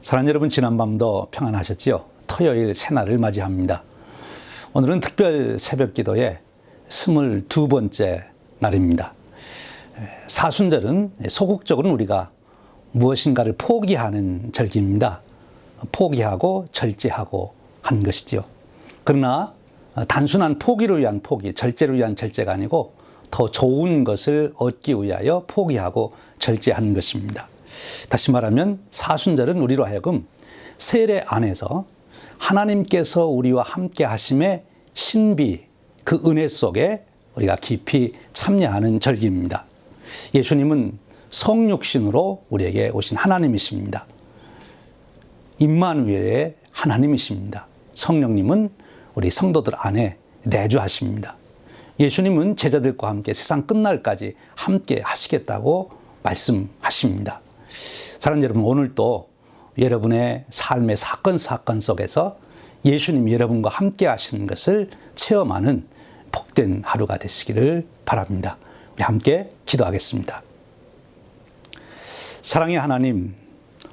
사랑하는 여러분, 지난밤도 평안하셨지요? 토요일 새날을 맞이합니다. 오늘은 특별 새벽 기도의 22번째 날입니다. 사순절은 소극적으로는 우리가 무엇인가를 포기하는 절기입니다. 포기하고 절제하고 하는 것이지요. 그러나 단순한 포기를 위한 포기, 절제를 위한 절제가 아니고 더 좋은 것을 얻기 위하여 포기하고 절제하는 것입니다. 다시 말하면 사순절은 우리로 하여금 세례 안에서 하나님께서 우리와 함께 하심의 신비, 그 은혜 속에 우리가 깊이 참여하는 절기입니다. 예수님은 성육신으로 우리에게 오신 하나님이십니다. 임마누엘의 하나님이십니다. 성령님은 우리 성도들 안에 내주하십니다. 예수님은 제자들과 함께 세상 끝날까지 함께 하시겠다고 말씀하십니다. 사랑하는 여러분, 오늘도 여러분의 삶의 사건 속에서 예수님이 여러분과 함께 하시는 것을 체험하는 복된 하루가 되시기를 바랍니다. 우리 함께 기도하겠습니다. 사랑의 하나님,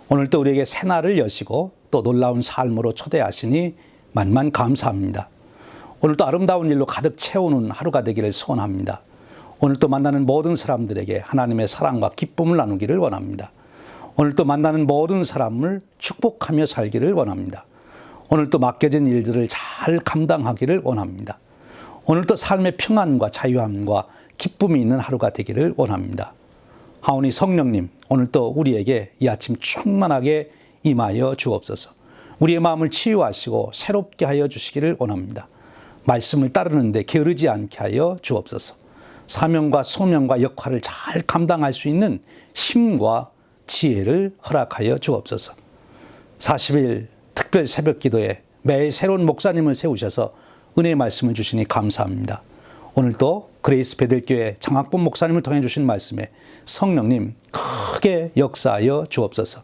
오늘도 우리에게 새날을 여시고 또 놀라운 삶으로 초대하시니 만만 감사합니다. 오늘도 아름다운 일로 가득 채우는 하루가 되기를 소원합니다. 오늘도 만나는 모든 사람들에게 하나님의 사랑과 기쁨을 나누기를 원합니다. 오늘도 만나는 모든 사람을 축복하며 살기를 원합니다. 오늘도 맡겨진 일들을 잘 감당하기를 원합니다. 오늘도 삶의 평안과 자유함과 기쁨이 있는 하루가 되기를 원합니다. 하오니 성령님, 오늘도 우리에게 이 아침 충만하게 임하여 주옵소서. 우리의 마음을 치유하시고 새롭게 하여 주시기를 원합니다. 말씀을 따르는데 게으르지 않게 하여 주옵소서. 사명과 소명과 역할을 잘 감당할 수 있는 힘과 지혜를 허락하여 주옵소서. 40일 특별 새벽 기도에 매일 새로운 목사님을 세우셔서 은혜의 말씀을 주시니 감사합니다. 오늘도 그레이스 베들교회 장학본 목사님을 통해 주신 말씀에 성령님 크게 역사하여 주옵소서.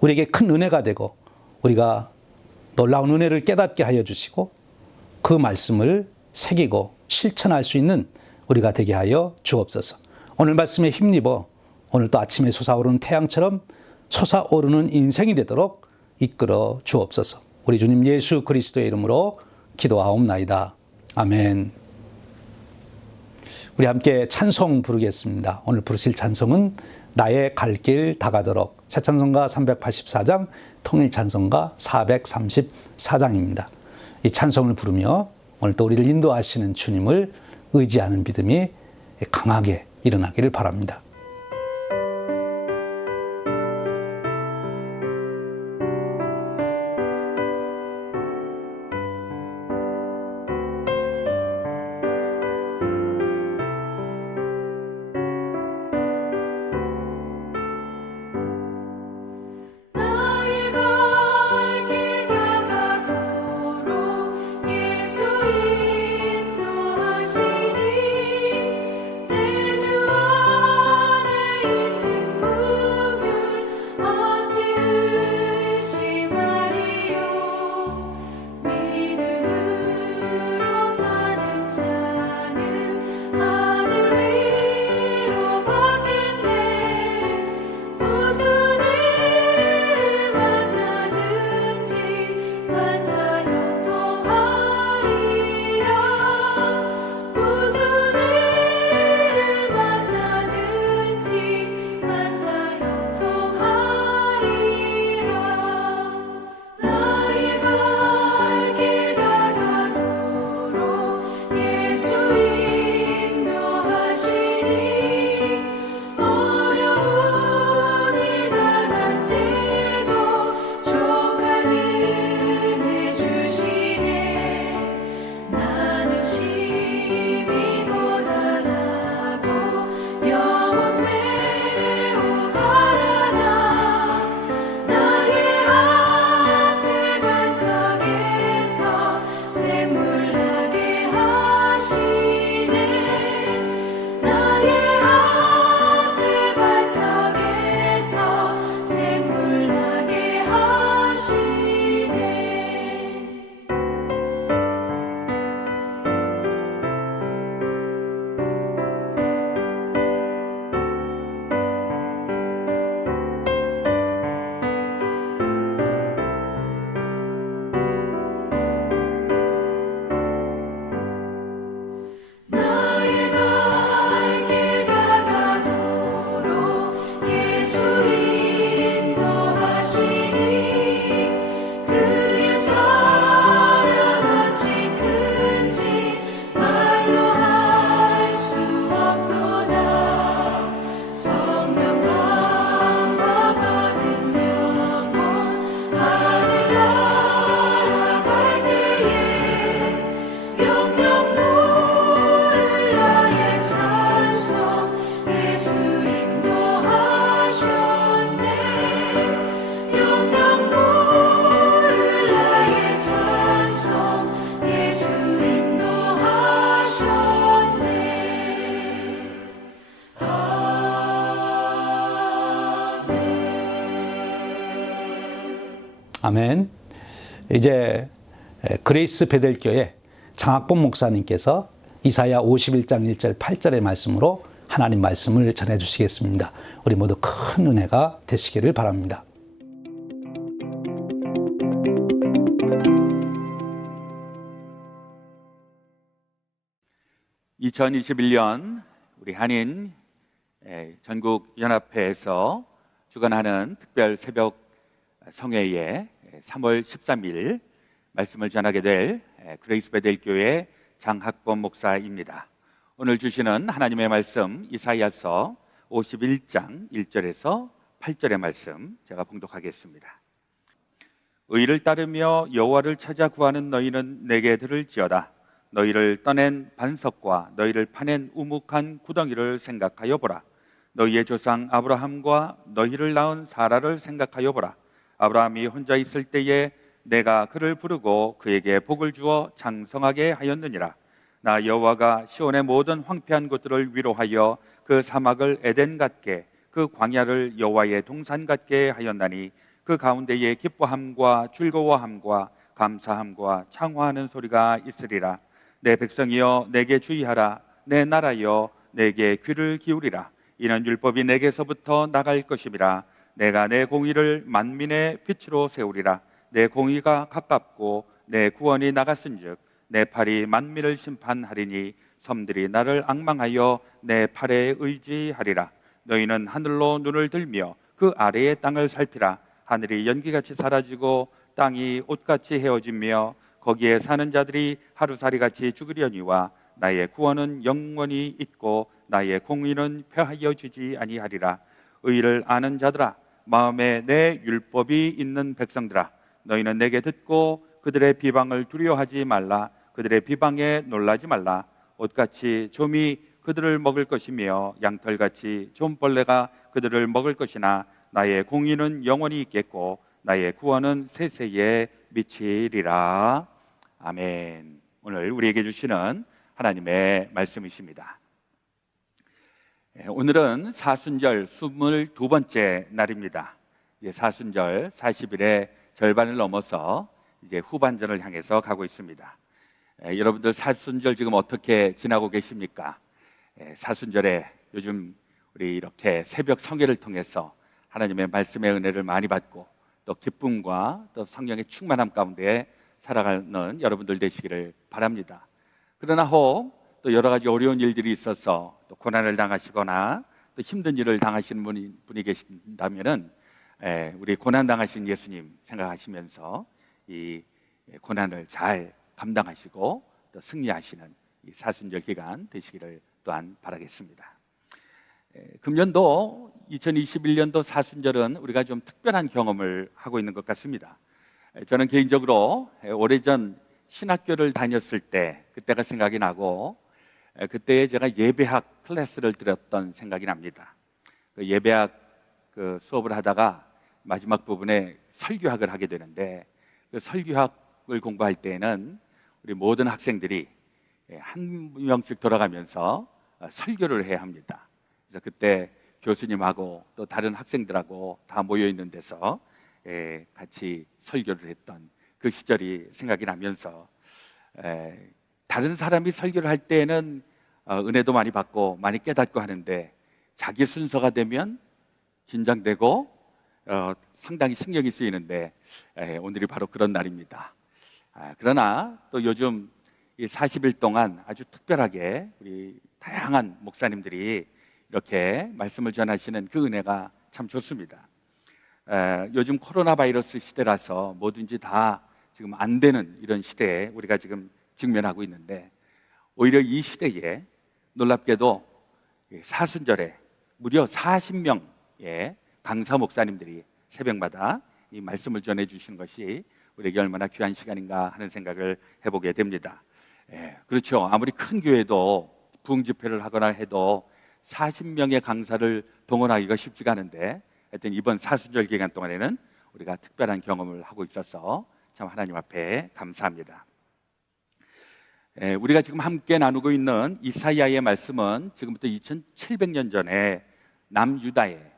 우리에게 큰 은혜가 되고 우리가 놀라운 은혜를 깨닫게 하여 주시고 그 말씀을 새기고 실천할 수 있는 우리가 되게 하여 주옵소서. 오늘 말씀에 힘입어 오늘도 아침에 솟아오르는 태양처럼 솟아오르는 인생이 되도록 이끌어 주옵소서. 우리 주님 예수 그리스도의 이름으로 기도하옵나이다. 아멘. 우리 함께 찬송 부르겠습니다. 오늘 부르실 찬송은 나의 갈 길 다가도록, 새 찬송가 384장, 통일 찬송가 434장입니다. 이 찬송을 부르며 오늘 또 우리를 인도하시는 주님을 의지하는 믿음이 강하게 일어나기를 바랍니다. 내 주 아멘. 이제 그레이스 베델교회 장학범 목사님께서 이사야 51장 1절 8절의 말씀으로 하나님 말씀을 전해 주시겠습니다. 우리 모두 큰 은혜가 되시기를 바랍니다. (2021년) 우리 한인 전국연합회에서 주관하는 특별 새벽 성회에 3월 13일 말씀을 전하게 될 그레이스 베델 교회 장학범 목사입니다. 오늘 주시는 하나님의 말씀 이사야서 51장 1절에서 8절의 말씀 제가 봉독하겠습니다. 의를 따르며 여호와를 찾아 구하는 너희는 내게 들을지어다. 너희를 떠낸 반석과 너희를 파낸 우묵한 구덩이를 생각하여 보라. 너희의 조상 아브라함과 너희를 낳은 사라를 생각하여 보라. 아브라함이 혼자 있을 때에 내가 그를 부르고 그에게 복을 주어 장성하게 하였느니라. 나 여호와가 시온의 모든 황폐한 곳들을 위로하여 그 사막을 에덴 같게 그 광야를 여호와의 동산 같게 하였나니 그 가운데에 기뻐함과 즐거워함과 감사함과 창화하는 소리가 있으리라. 내 백성이여 내게 주의하라. 내 나라여 내게 귀를 기울이라. 이는 율법이 내게서부터 나갈 것임이라. 내가 내 공의를 만민의 빛으로 세우리라. 내 공의가 가깝고 내 구원이 나갔은즉 내 팔이 만민을 심판하리니 섬들이 나를 앙망하여 내 팔에 의지하리라. 너희는 하늘로 눈을 들며 그 아래의 땅을 살피라. 하늘이 연기같이 사라지고 땅이 옷같이 헤어지며 거기에 사는 자들이 하루살이같이 죽으려니와 나의 구원은 영원히 있고 나의 공의는 폐하여지지 아니하리라. 의를 아는 자들아, 마음에 내 율법이 있는 백성들아, 너희는 내게 듣고 그들의 비방을 두려워하지 말라. 그들의 비방에 놀라지 말라. 옷같이 좀이 그들을 먹을 것이며 양털같이 좀벌레가 그들을 먹을 것이나 나의 공의는 영원히 있겠고 나의 구원은 세세에 미치리라. 아멘. 오늘 우리에게 주시는 하나님의 말씀이십니다. 오늘은 사순절 22번째 날입니다. 사순절 40일의 절반을 넘어서 이제 후반전을 향해서 가고 있습니다. 여러분들 사순절 지금 어떻게 지나고 계십니까? 사순절에 요즘 우리 이렇게 새벽 성회를 통해서 하나님의 말씀의 은혜를 많이 받고 또 기쁨과 또 성령의 충만함 가운데 살아가는 여러분들 되시기를 바랍니다. 그러나 혹 또 여러 가지 어려운 일들이 있어서 또 고난을 당하시거나 또 힘든 일을 당하시는 분이 계신다면은 우리 고난 당하신 예수님 생각하시면서 이 고난을 잘 감당하시고 또 승리하시는 이 사순절 기간 되시기를 또한 바라겠습니다. 금년도 2021년도 사순절은 우리가 좀 특별한 경험을 하고 있는 것 같습니다. 저는 개인적으로 오래전 신학교를 다녔을 때 그때가 생각이 나고 그때 제가 예배학 클래스를 들었던 생각이 납니다. 그 예배학 수업을 하다가 마지막 부분에 설교학을 하게 되는데 그 설교학을 공부할 때에는 우리 모든 학생들이 한 명씩 돌아가면서 설교를 해야 합니다. 그래서 그때 교수님하고 또 다른 학생들하고 다 모여 있는 데서 같이 설교를 했던 그 시절이 생각이 나면서 다른 사람이 설교를 할 때에는 은혜도 많이 받고 많이 깨닫고 하는데 자기 순서가 되면 긴장되고 상당히 신경이 쓰이는데 오늘이 바로 그런 날입니다. 그러나 또 요즘 이 40일 동안 아주 특별하게 우리 다양한 목사님들이 이렇게 말씀을 전하시는 그 은혜가 참 좋습니다. 요즘 코로나 바이러스 시대라서 뭐든지 다 지금 안 되는 이런 시대에 우리가 지금 직면하고 있는데 오히려 이 시대에 놀랍게도 사순절에 무려 40명의 강사 목사님들이 새벽마다 이 말씀을 전해주시는 것이 우리에게 얼마나 귀한 시간인가 하는 생각을 해보게 됩니다. 그렇죠. 아무리 큰 교회도 부흥 집회를 하거나 해도 40명의 강사를 동원하기가 쉽지가 않은데 하여튼 이번 사순절 기간 동안에는 우리가 특별한 경험을 하고 있어서 참 하나님 앞에 감사합니다. 우리가 지금 함께 나누고 있는 이사야의 말씀은 지금부터 2700년 전에 남유다에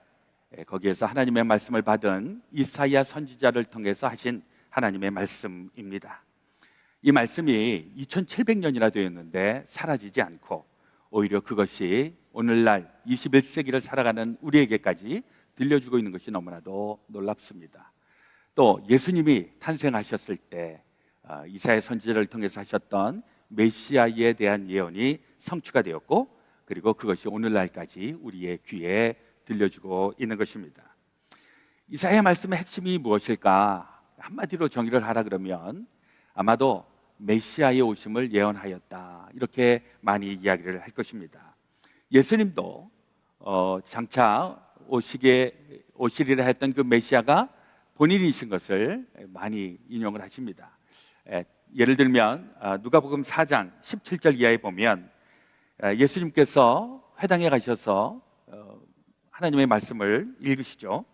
거기에서 하나님의 말씀을 받은 이사야 선지자를 통해서 하신 하나님의 말씀입니다. 이 말씀이 2700년이나 되었는데 사라지지 않고 오히려 그것이 오늘날 21세기를 살아가는 우리에게까지 들려주고 있는 것이 너무나도 놀랍습니다. 또 예수님이 탄생하셨을 때 이사야 선지자를 통해서 하셨던 메시아에 대한 예언이 성취가 되었고, 그리고 그것이 오늘날까지 우리의 귀에 들려주고 있는 것입니다. 이사야 말씀의 핵심이 무엇일까? 한마디로 정의를 하라 그러면 아마도 메시아의 오심을 예언하였다, 이렇게 많이 이야기를 할 것입니다. 예수님도 장차 오시리라 했던 그 메시아가 본인이신 것을 많이 인용을 하십니다. 예를 들면 누가복음 4장 17절 이하에 보면 예수님께서 회당에 가셔서 하나님의 말씀을 읽으시죠.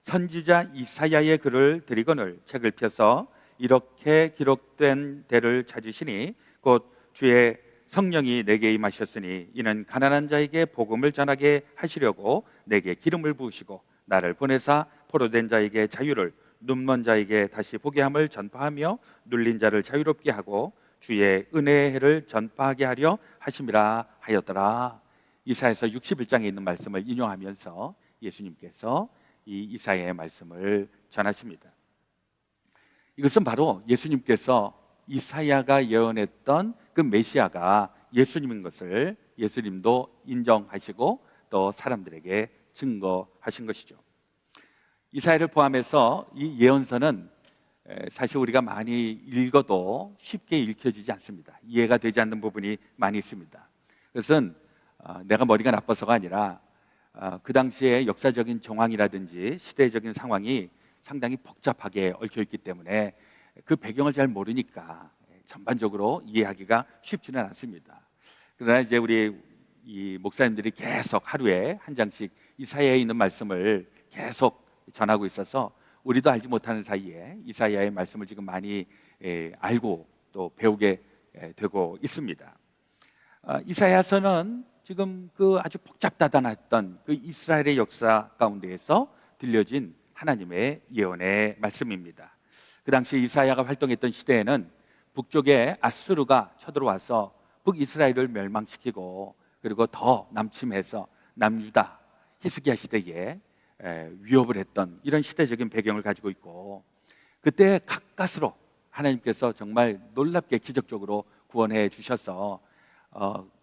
선지자 이사야의 글을 드리거늘 책을 펴서 이렇게 기록된 대를 찾으시니 곧 주의 성령이 내게 임하셨으니 이는 가난한 자에게 복음을 전하게 하시려고 내게 기름을 부으시고 나를 보내사 포로된 자에게 자유를, 눈먼 자에게 다시 보게 함을 전파하며 눌린 자를 자유롭게 하고 주의 은혜의 해를 전파하게 하려 하심이라 하였더라. 이사야서 61장에 있는 말씀을 인용하면서 예수님께서 이 이사야의 말씀을 전하십니다. 이것은 바로 예수님께서 이사야가 예언했던 그 메시아가 예수님인 것을 예수님도 인정하시고 또 사람들에게 증거하신 것이죠. 이사야를 포함해서 이 예언서는 사실 우리가 많이 읽어도 쉽게 읽혀지지 않습니다. 이해가 되지 않는 부분이 많이 있습니다. 그것은 내가 머리가 나빠서가 아니라 그 당시에 역사적인 정황이라든지 시대적인 상황이 상당히 복잡하게 얽혀있기 때문에 그 배경을 잘 모르니까 전반적으로 이해하기가 쉽지는 않습니다. 그러나 이제 우리 이 목사님들이 계속 하루에 한 장씩 이사야에 있는 말씀을 계속 전하고 있어서 우리도 알지 못하는 사이에 이사야의 말씀을 지금 많이 알고 또 배우게 되고 있습니다. 이사야서는 지금 그 아주 복잡다단했던 그 이스라엘의 역사 가운데에서 들려진 하나님의 예언의 말씀입니다. 그 당시 이사야가 활동했던 시대에는 북쪽에 아수르가 쳐들어와서 북이스라엘을 멸망시키고 그리고 더 남침해서 남유다 히스기야 시대에 위협을 했던 이런 시대적인 배경을 가지고 있고, 그때 가까스로 하나님께서 정말 놀랍게 기적적으로 구원해 주셔서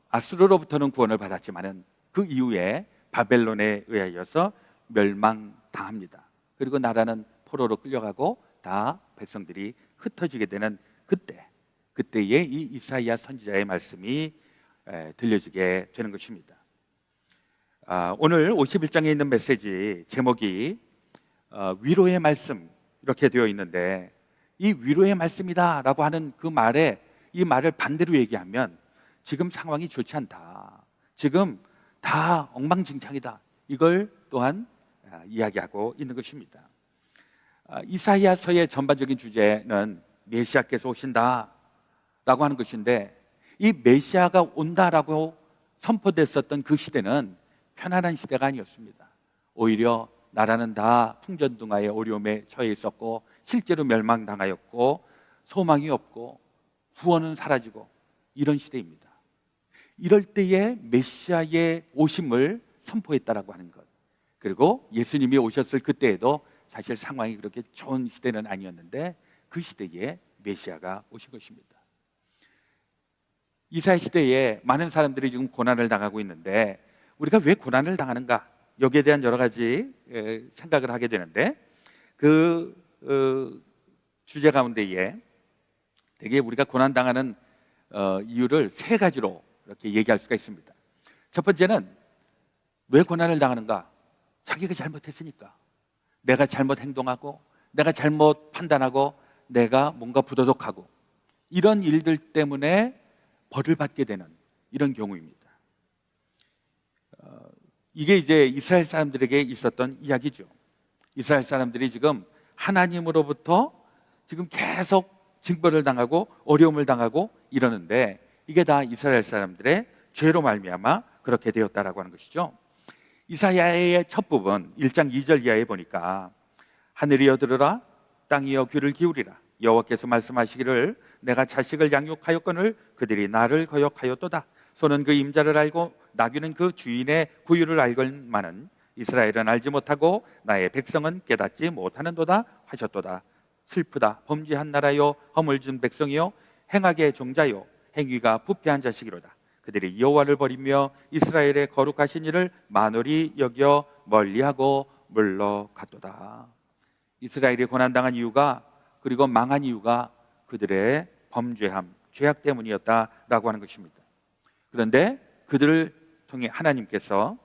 아수르로부터는 구원을 받았지만은 그 이후에 바벨론에 의하여서 멸망당합니다. 그리고 나라는 포로로 끌려가고 다 백성들이 흩어지게 되는 그때에 이 이사야 선지자의 말씀이 들려지게 되는 것입니다. 오늘 51장에 있는 메시지 제목이 위로의 말씀 이렇게 되어 있는데, 이 위로의 말씀이다 라고 하는 그 말에 이 말을 반대로 얘기하면 지금 상황이 좋지 않다, 지금 다 엉망진창이다, 이걸 또한 이야기하고 있는 것입니다. 이사야서의 전반적인 주제는 메시아께서 오신다 라고 하는 것인데, 이 메시아가 온다라고 선포됐었던 그 시대는 편안한 시대가 아니었습니다. 오히려 나라는 다 풍전등화의 어려움에 처해 있었고 실제로 멸망당하였고 소망이 없고 구원은 사라지고 이런 시대입니다. 이럴 때에 메시아의 오심을 선포했다라고 하는 것, 그리고 예수님이 오셨을 그때에도 사실 상황이 그렇게 좋은 시대는 아니었는데 그 시대에 메시아가 오신 것입니다. 이사야 시대에 많은 사람들이 지금 고난을 당하고 있는데 우리가 왜 고난을 당하는가, 여기에 대한 여러 가지 생각을 하게 되는데, 그 주제 가운데에 되게 우리가 고난 당하는 이유를 세 가지로 이렇게 얘기할 수가 있습니다. 첫 번째는 왜 고난을 당하는가? 자기가 잘못했으니까, 내가 잘못 행동하고 내가 잘못 판단하고 내가 뭔가 부도덕하고 이런 일들 때문에 벌을 받게 되는 이런 경우입니다. 이게 이제 이스라엘 사람들에게 있었던 이야기죠. 이스라엘 사람들이 지금 하나님으로부터 지금 계속 징벌을 당하고 어려움을 당하고 이러는데, 이게 다 이스라엘 사람들의 죄로 말미암아 그렇게 되었다라고 하는 것이죠. 이사야의 첫 부분 1장 2절 이하에 보니까 하늘이여 들으라 땅이여 귀를 기울이라 여호와께서 말씀하시기를 내가 자식을 양육하였거늘 그들이 나를 거역하였도다. 소는 그 임자를 알고 나귀는 그 주인의 구유를 알건만은 이스라엘은 알지 못하고 나의 백성은 깨닫지 못하는도다 하셨도다. 슬프다 범죄한 나라요 허물진 백성이요 행악의 종자요 행위가 부패한 자식이로다. 그들이 여호와를 버리며 이스라엘의 거룩하신 이를 만홀히 여겨 멀리하고 물러갔도다. 이스라엘이 고난당한 이유가 그리고 망한 이유가 그들의 범죄함, 죄악 때문이었다라고 하는 것입니다. 그런데 그들을 통해 하나님께서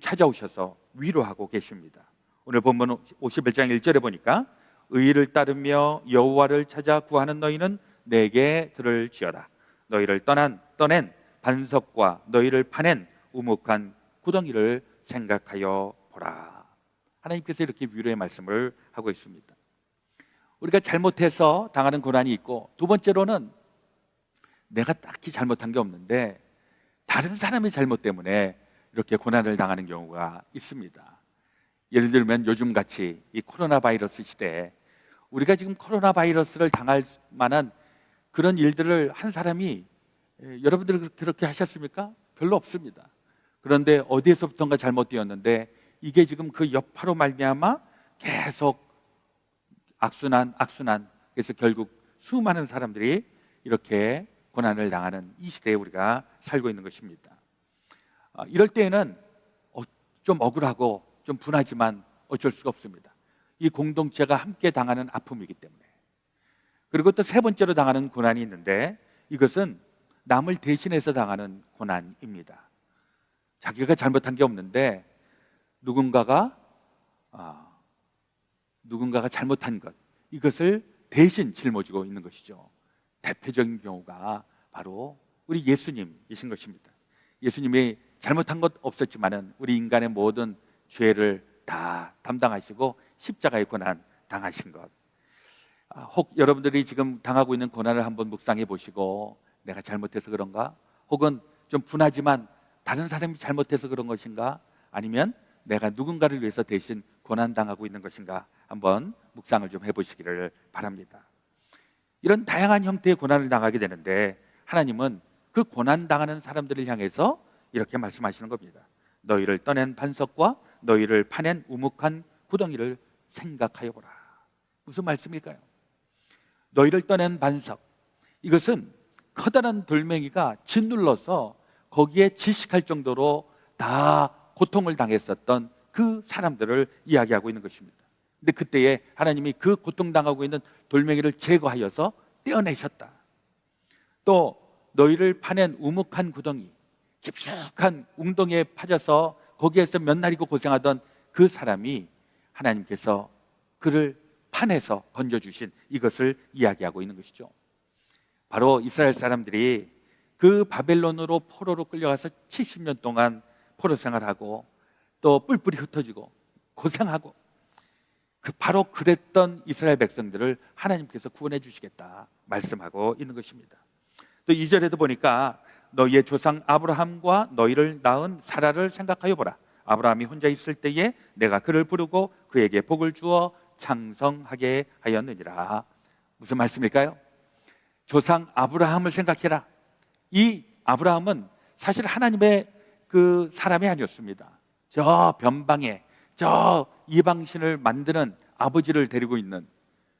찾아오셔서 위로하고 계십니다. 오늘 본문 51장 1절에 보니까 의를 따르며 여호와를 찾아 구하는 너희는 내게 들을지어다. 너희를 떠낸 반석과 너희를 파낸 우묵한 구덩이를 생각하여 보라. 하나님께서 이렇게 위로의 말씀을 하고 있습니다. 우리가 잘못해서 당하는 고난이 있고, 두 번째로는 내가 딱히 잘못한 게 없는데 다른 사람의 잘못 때문에 이렇게 고난을 당하는 경우가 있습니다. 예를 들면 요즘같이 이 코로나 바이러스 시대에 우리가 지금 코로나 바이러스를 당할 만한 그런 일들을 한 사람이, 여러분들 그렇게 하셨습니까? 별로 없습니다. 그런데 어디에서부턴가 잘못되었는데 이게 지금 그 여파로 말미암아 계속 악순환, 그래서 결국 수많은 사람들이 이렇게 고난을 당하는 이 시대에 우리가 살고 있는 것입니다. 이럴 때에는 좀 억울하고 좀 분하지만 어쩔 수가 없습니다. 이 공동체가 함께 당하는 아픔이기 때문에. 그리고 또 세 번째로 당하는 고난이 있는데, 이것은 남을 대신해서 당하는 고난입니다. 자기가 잘못한 게 없는데 누군가가 잘못한 것, 이것을 대신 짊어지고 있는 것이죠. 대표적인 경우가 바로 우리 예수님이신 것입니다. 예수님이 잘못한 것 없었지만은 우리 인간의 모든 죄를 다 담당하시고 십자가의 고난 당하신 것. 혹 여러분들이 지금 당하고 있는 고난을 한번 묵상해 보시고, 내가 잘못해서 그런가? 혹은 좀 분하지만 다른 사람이 잘못해서 그런 것인가? 아니면 내가 누군가를 위해서 대신 고난 당하고 있는 것인가? 한번 묵상을 좀 해보시기를 바랍니다. 이런 다양한 형태의 고난을 당하게 되는데, 하나님은 그 고난 당하는 사람들을 향해서 이렇게 말씀하시는 겁니다. 너희를 떠낸 반석과 너희를 파낸 우묵한 구덩이를 생각하여 보라. 무슨 말씀일까요? 너희를 떠낸 반석, 이것은 커다란 돌멩이가 짓눌러서 거기에 질식할 정도로 다 고통을 당했었던 그 사람들을 이야기하고 있는 것입니다. 근데 그때에 하나님이 그 고통당하고 있는 돌멩이를 제거하여서 떼어내셨다. 또 너희를 파낸 우묵한 구덩이, 깊숙한 웅덩이에 파져서 거기에서 몇 날이고 고생하던 그 사람이 하나님께서 그를 판에서 건져주신 이것을 이야기하고 있는 것이죠. 바로 이스라엘 사람들이 그 바벨론으로 포로로 끌려가서 70년 동안 포로 생활하고 또 뿔뿔이 흩어지고 고생하고, 바로 그랬던 이스라엘 백성들을 하나님께서 구원해 주시겠다 말씀하고 있는 것입니다. 또 2절에도 보니까 너희의 조상 아브라함과 너희를 낳은 사라를 생각하여 보라. 아브라함이 혼자 있을 때에 내가 그를 부르고 그에게 복을 주어 창성하게 하였느니라. 무슨 말씀일까요? 조상 아브라함을 생각해라. 이 아브라함은 사실 하나님의 그 사람이 아니었습니다. 저 변방에 저 이방신을 만드는 아버지를 데리고 있는,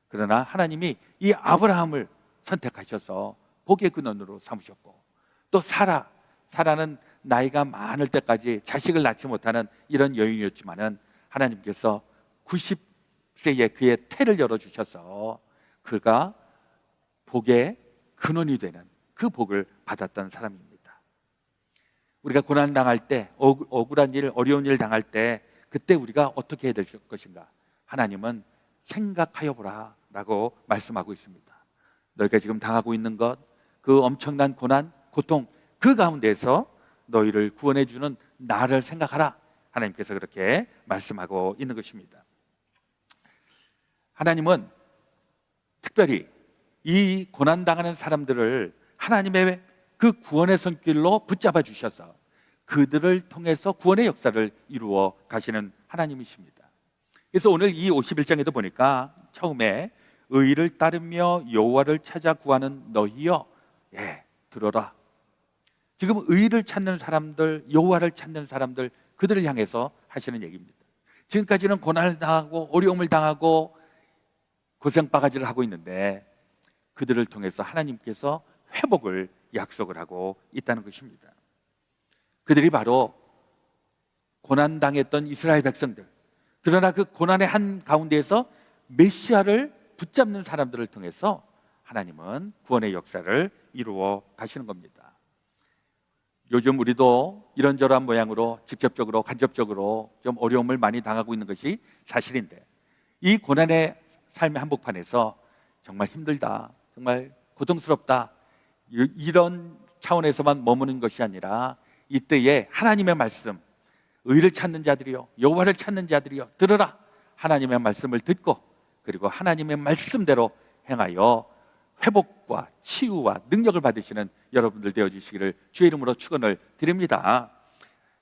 그러나 하나님이 이 아브라함을 선택하셔서 복의 근원으로 삼으셨고, 또 사라는 나이가 많을 때까지 자식을 낳지 못하는 이런 여인이었지만은 하나님께서 90세에 그의 태를 열어주셔서 그가 복의 근원이 되는 그 복을 받았던 사람입니다. 우리가 고난 당할 때, 억울한 일, 어려운 일 당할 때, 그때 우리가 어떻게 해야 될 것인가? 하나님은 생각하여 보라 라고 말씀하고 있습니다. 너희가 지금 당하고 있는 것, 그 엄청난 고난, 고통, 그 가운데서 너희를 구원해 주는 나를 생각하라. 하나님께서 그렇게 말씀하고 있는 것입니다. 하나님은 특별히 이 고난당하는 사람들을 하나님의 그 구원의 손길로 붙잡아 주셔서 그들을 통해서 구원의 역사를 이루어 가시는 하나님이십니다. 그래서 오늘 이 51장에도 보니까 처음에 의를 따르며 여호와를 찾아 구하는 너희여, 들어라. 지금 의를 찾는 사람들, 여호와를 찾는 사람들, 그들을 향해서 하시는 얘기입니다. 지금까지는 고난을 당하고 어려움을 당하고 고생바가지를 하고 있는데 그들을 통해서 하나님께서 회복을 약속을 하고 있다는 것입니다. 그들이 바로 고난당했던 이스라엘 백성들, 그러나 그 고난의 한 가운데에서 메시아를 붙잡는 사람들을 통해서 하나님은 구원의 역사를 이루어 가시는 겁니다. 요즘 우리도 이런저런 모양으로 직접적으로 간접적으로 좀 어려움을 많이 당하고 있는 것이 사실인데, 이 고난의 삶의 한복판에서 정말 힘들다, 정말 고통스럽다, 이런 차원에서만 머무는 것이 아니라 이때에 하나님의 말씀, 의를 찾는 자들이요 여호와를 찾는 자들이요 들으라. 하나님의 말씀을 듣고 그리고 하나님의 말씀대로 행하여 회복과 치유와 능력을 받으시는 여러분들 되어주시기를 주의 이름으로 축원을 드립니다.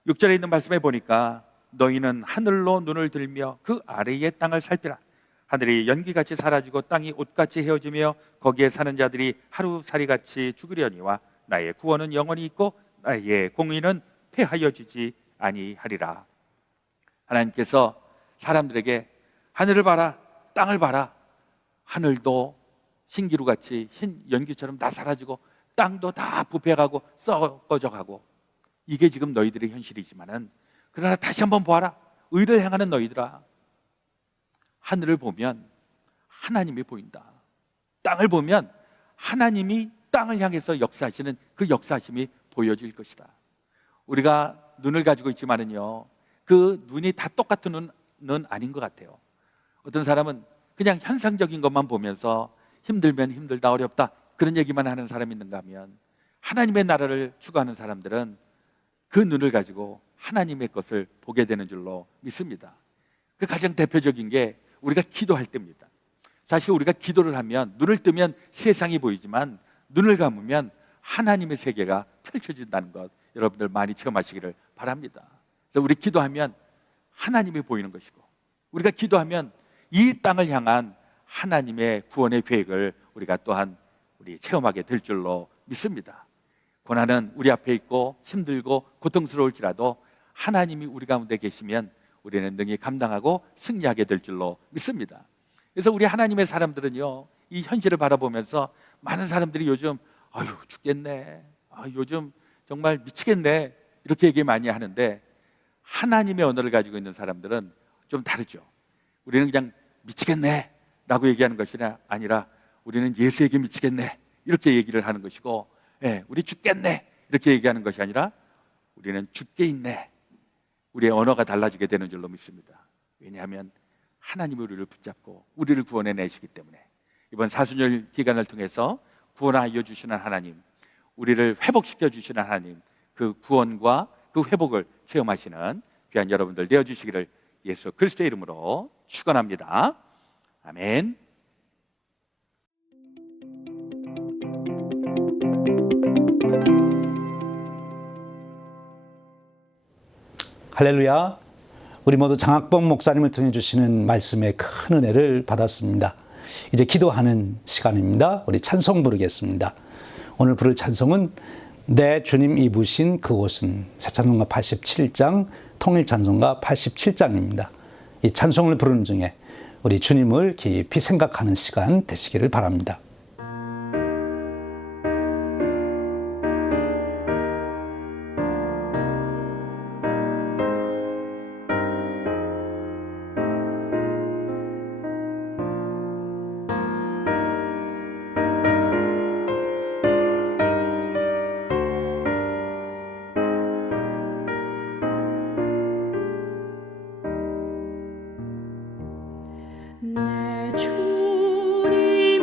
6절에 있는 말씀에 보니까 너희는 하늘로 눈을 들며 그 아래의 땅을 살피라. 하늘이 연기같이 사라지고 땅이 옷같이 헤어지며 거기에 사는 자들이 하루살이같이 죽으려니와 나의 구원은 영원히 있고 나의 공의는 패하여 지지 아니하리라. 하나님께서 사람들에게 하늘을 봐라, 땅을 봐라. 하늘도 신기루같이 흰 연기처럼 다 사라지고 땅도 다 부패하고 썩어져가고, 이게 지금 너희들의 현실이지만은 그러나 다시 한번 보아라. 의를 행하는 너희들아, 하늘을 보면 하나님이 보인다. 땅을 보면 하나님이 땅을 향해서 역사하시는 그 역사하심이 보여질 것이다. 우리가 눈을 가지고 있지만은요, 그 눈이 다 똑같은 눈은 아닌 것 같아요. 어떤 사람은 그냥 현상적인 것만 보면서 힘들면 힘들다, 어렵다, 그런 얘기만 하는 사람이 있는가 하면, 하나님의 나라를 추구하는 사람들은 그 눈을 가지고 하나님의 것을 보게 되는 줄로 믿습니다. 그 가장 대표적인 게 우리가 기도할 때입니다. 사실 우리가 기도를 하면 눈을 뜨면 세상이 보이지만 눈을 감으면 하나님의 세계가 펼쳐진다는 것, 여러분들 많이 체험하시기를 바랍니다. 그래서 우리 기도하면 하나님이 보이는 것이고, 우리가 기도하면 이 땅을 향한 하나님의 구원의 계획을 우리가 또한 우리 체험하게 될 줄로 믿습니다. 고난은 우리 앞에 있고 힘들고 고통스러울지라도 하나님이 우리 가운데 계시면 우리는 능히 감당하고 승리하게 될 줄로 믿습니다. 그래서 우리 하나님의 사람들은요, 이 현실을 바라보면서 많은 사람들이 요즘 아유 죽겠네, 요즘 정말 미치겠네, 이렇게 얘기 많이 하는데, 하나님의 언어를 가지고 있는 사람들은 좀 다르죠. 우리는 그냥 미치겠네 라고 얘기하는 것이 아니라 우리는 예수에게 미치겠네 이렇게 얘기를 하는 것이고, 우리 죽겠네 이렇게 얘기하는 것이 아니라 우리는 죽게 있네, 우리의 언어가 달라지게 되는 줄로 믿습니다. 왜냐하면 하나님이 우리를 붙잡고 우리를 구원해 내시기 때문에. 이번 사순절 기간을 통해서 구원하여 주시는 하나님, 우리를 회복시켜 주시는 하나님, 그 구원과 그 회복을 체험하시는 귀한 여러분들 되어주시기를 예수 그리스도의 이름으로 축원합니다. 아멘. 할렐루야. 우리 모두 장학범 목사님을 통해 주시는 말씀에 큰 은혜를 받았습니다. 이제 기도하는 시간입니다. 우리 찬송 부르겠습니다. 오늘 부를 찬송은 내 주님 입으신 그곳은, 새 찬송가 87장, 통일 찬송가 87장입니다. 이 찬송을 부르는 중에 우리 주님을 깊이 생각하는 시간 되시기를 바랍니다. 내 주님이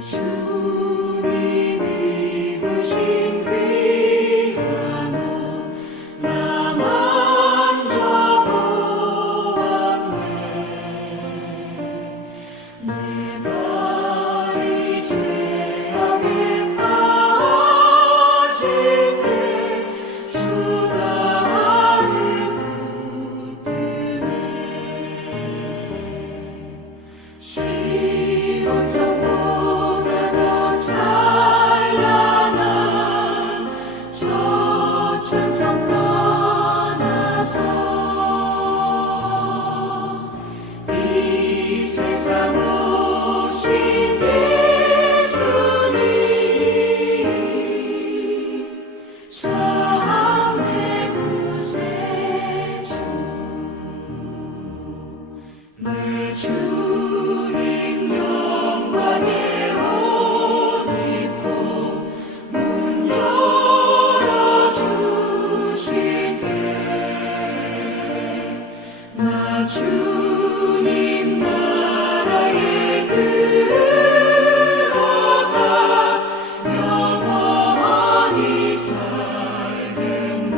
주님이 부신 귀한 옷 나 만져보았네. 내 발이 죄악에 빠질 때 주 나를 붙드네. 시온성보다 더 찬란한 저 천성 떠나서 이 세상 오신 예수님 참 내 구세주. 내 주님 영광의 옷 입고 문 열어주실 때 나 주님 나라에 들어가 영원히 살겠네.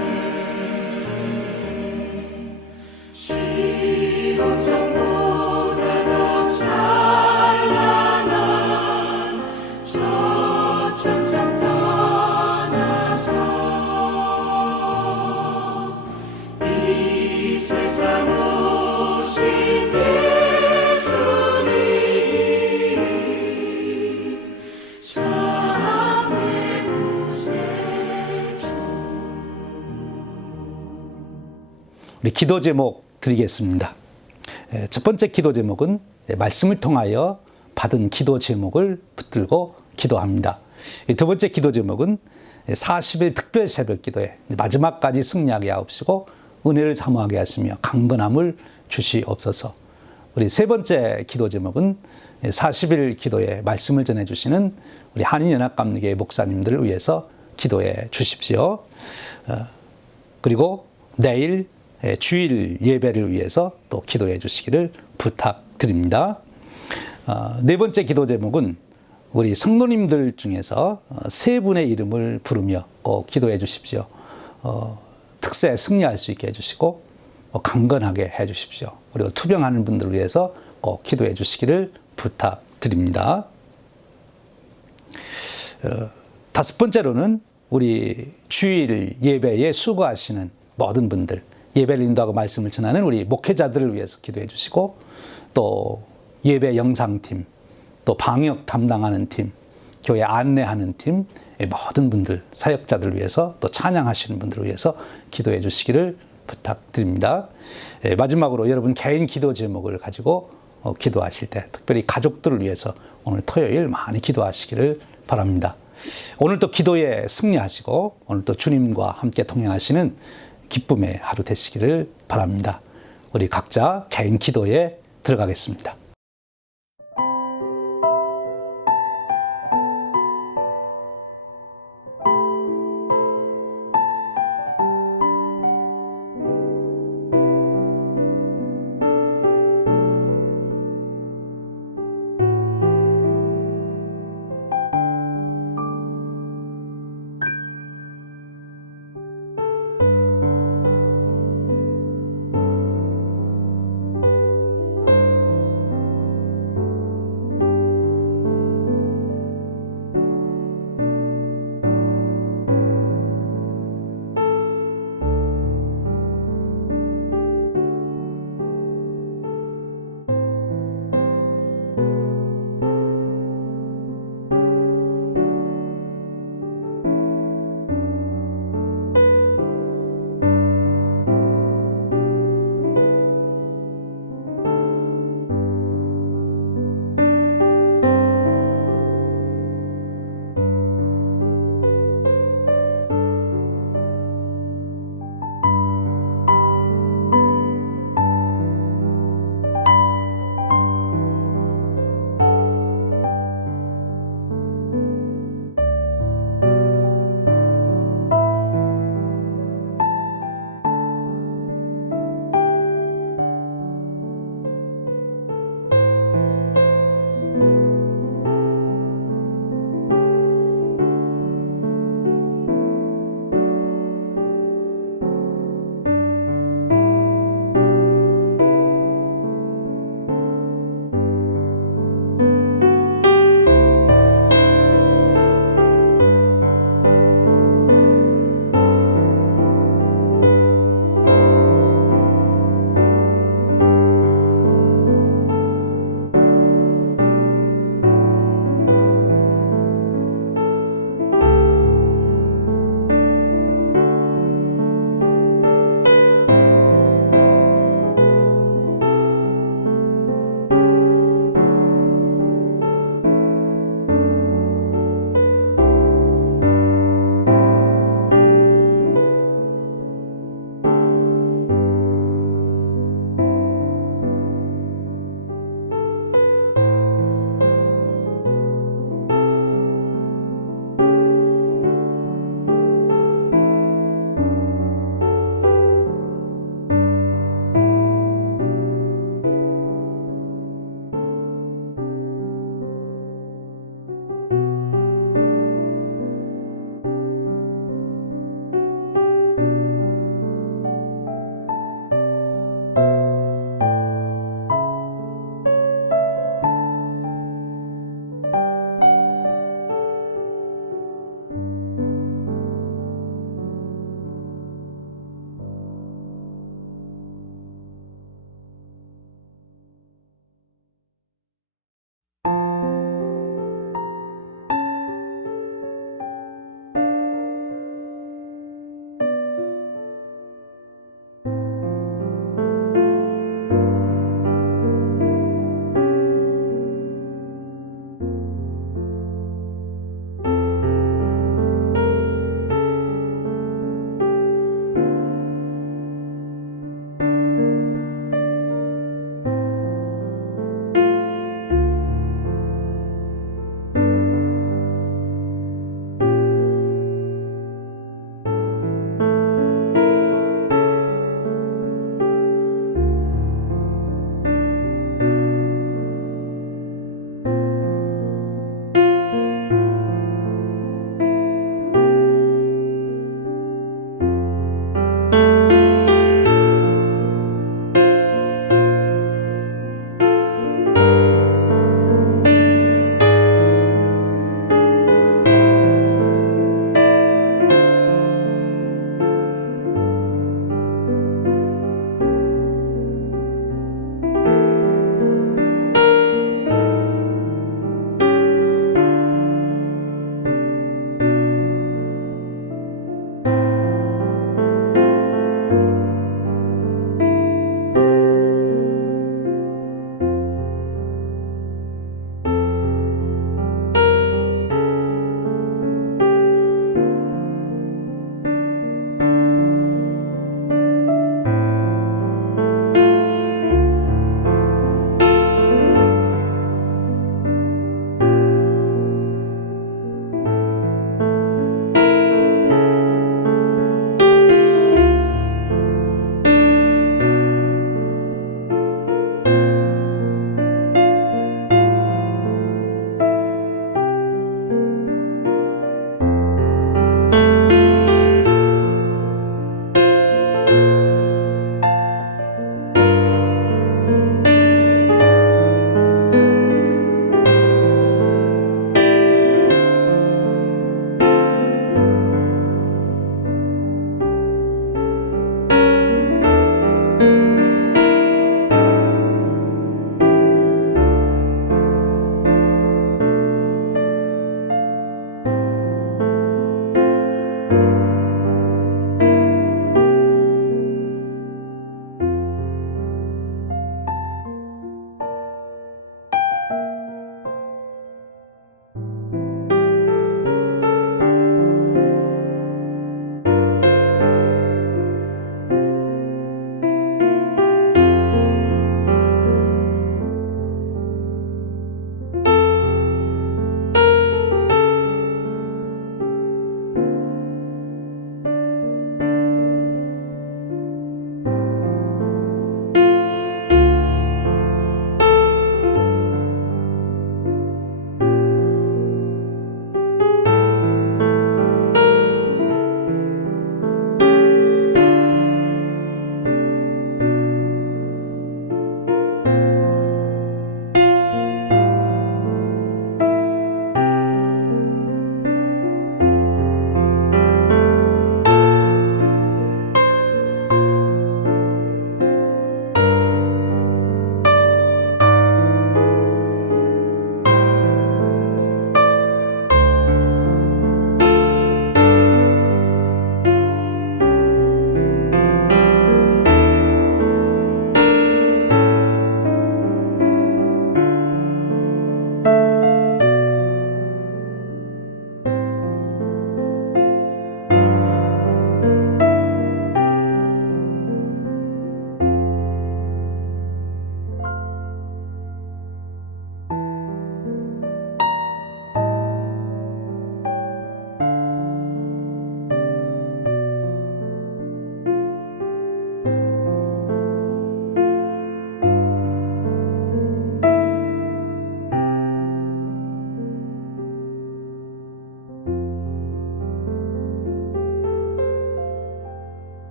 시온성보다 더 찬란한 저 천성 떠나서 이 세상 오신 예수님 참 내 구세주. 우리 기도 제목 드리겠습니다. 첫 번째 기도 제목은 말씀을 통하여 받은 기도 제목을 붙들고 기도합니다. 두 번째 기도 제목은 40일 특별 새벽 기도에 마지막까지 승리하게 하옵시고 은혜를 사모하게 하시며 강건함을 주시옵소서. 우리 세 번째 기도 제목은 40일 기도에 말씀을 전해주시는 우리 한인연합감리교회 목사님들을 위해서 기도해 주십시오. 그리고 내일 주일 예배를 위해서 또 기도해 주시기를 부탁드립니다. 네 번째 기도 제목은 우리 성도님들 중에서 세 분의 이름을 부르며 꼭 기도해 주십시오. 특세 승리할 수 있게 해주시고 강건하게 해주십시오. 그리고 투병하는 분들을 위해서 꼭 기도해 주시기를 부탁드립니다. 다섯 번째로는 우리 주일 예배에 수고하시는 모든 분들, 예배를 인도하고 말씀을 전하는 우리 목회자들을 위해서 기도해 주시고 또 예배 영상팀, 또 방역 담당하는 팀, 교회 안내하는 팀, 모든 분들, 사역자들을 위해서 또 찬양하시는 분들을 위해서 기도해 주시기를 부탁드립니다. 마지막으로 여러분 개인 기도 제목을 가지고 기도하실 때 특별히 가족들을 위해서 오늘 토요일 많이 기도하시기를 바랍니다. 오늘 또 기도에 승리하시고 오늘 또 주님과 함께 동행하시는 기쁨의 하루 되시기를 바랍니다. 우리 각자 개인 기도에 들어가겠습니다.